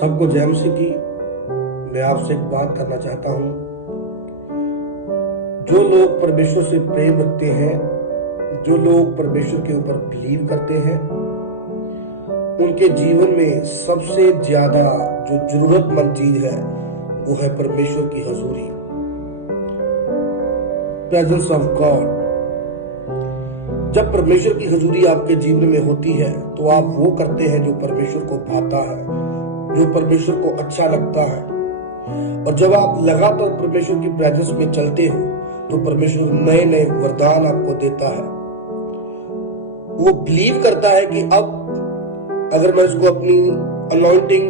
सबको जय मसीह की। मैं आपसे एक बात करना चाहता हूं। जो लोग परमेश्वर से प्रेम रखते हैं, जो लोग परमेश्वर के ऊपर बिलीव करते हैं, उनके जीवन में सबसे ज्यादा जो जरूरतमंद चीज है वो है परमेश्वर की हजूरी, प्रेजेंस ऑफ गॉड। जब परमेश्वर की हजूरी आपके जीवन में होती है तो आप वो करते हैं जो परमेश्वर को भाता है, जो परमेश्वर को अच्छा लगता है। और जब आप लगातार परमेश्वर की प्रेजेंस में चलते हो तो परमेश्वर नए नए वरदान आपको देता है। वो बिलीव करता है कि अब अगर मैं इसको अपनी अनॉइंटिंग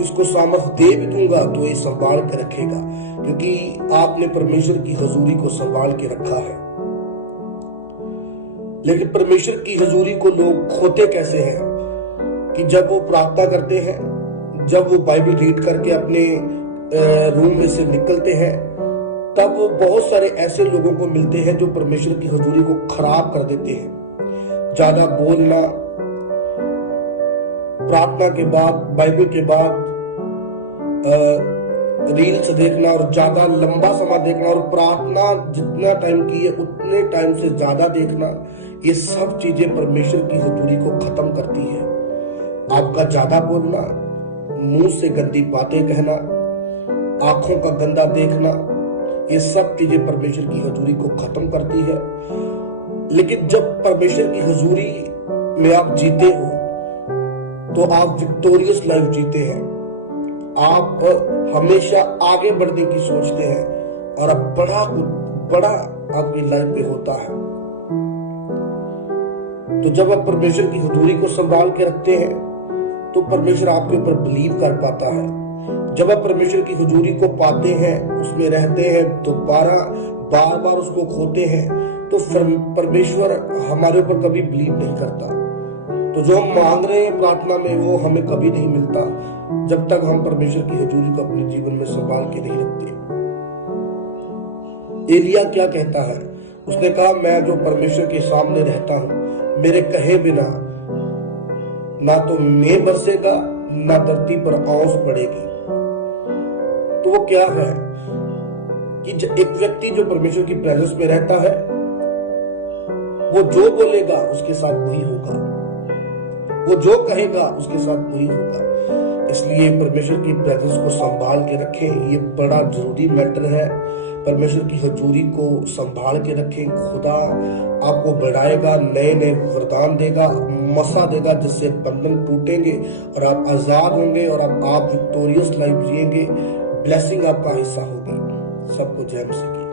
इसको सामर्थ दे भी दूंगा तो ये संभाल के रखेगा, क्योंकि आपने परमेश्वर की हजूरी को संभाल के रखा है। लेकिन परमेश्वर की हजूरी को लोग खोते कैसे हैं कि जब वो प्रार्थना करते हैं, जब वो बाइबल रीड करके अपने रूम में से निकलते हैं, तब वो बहुत सारे ऐसे लोगों को मिलते हैं जो परमेश्वर की हजूरी को खराब कर देते हैं। ज्यादा बोलना, प्रार्थना के बाद, बाइबल के बाद रील्स देखना और ज्यादा लंबा समय देखना, और प्रार्थना जितना टाइम की है उतने टाइम से ज्यादा देखना, ये सब चीजें परमेश्वर की हजूरी को खत्म करती है। आपका ज्यादा बोलना, मुंह से गंदी बातें कहना, आंखों का गंदा देखना, ये सब चीजें परमेश्वर की हजूरी को खत्म करती है। लेकिन जब परमेश्वर की हजूरी में आप जीते हो तो आप विक्टोरियस लाइफ जीते हैं। आप हमेशा आगे बढ़ने की सोचते हैं और अब बड़ा आपकी लाइफ में होता है। तो जब आप परमेश्वर की हजूरी को संभाल के रखते हैं तो परमेश्वर आपके ऊपर बिलीव कर पाता है। जब आप परमेश्वर की हजूरी को पाते हैं, उसमें रहते हैं, तो बार बार उसको खोते हैं, तो परमेश्वर हमारे ऊपर कभी बिलीव नहीं करता। तो जो हम मांग रहे हैं प्रार्थना में वो हमें कभी नहीं मिलता जब तक हम परमेश्वर की हजूरी को अपने जीवन में संभाल के नहीं रखते। एलिया क्या कहता है? उसने कहा, मैं जो परमेश्वर के सामने रहता हूं, मेरे कहे बिना ना तो मेघ बरसेगा ना धरती पर ओस पड़ेगी। तो वो क्या है कि एक व्यक्ति जो परमेश्वर की प्रेजेंस में रहता है, वो जो बोलेगा उसके साथ वही होगा, वो जो कहेगा उसके साथ वही होगा। इसलिए परमेश्वर की प्रेजेंस को संभाल के रखें, ये बड़ा जरूरी मैटर है। परमेश्वर की हजूरी को संभाल के रखें। खुदा आपको बढ़ाएगा, नए नए वरदान देगा, मसा देगा, जिससे बंधन टूटेंगे और आप आजाद होंगे और आप विक्टोरियस लाइफ जिएंगे। ब्लेसिंग आपका हिस्सा होगी। सबको जय मसीह की।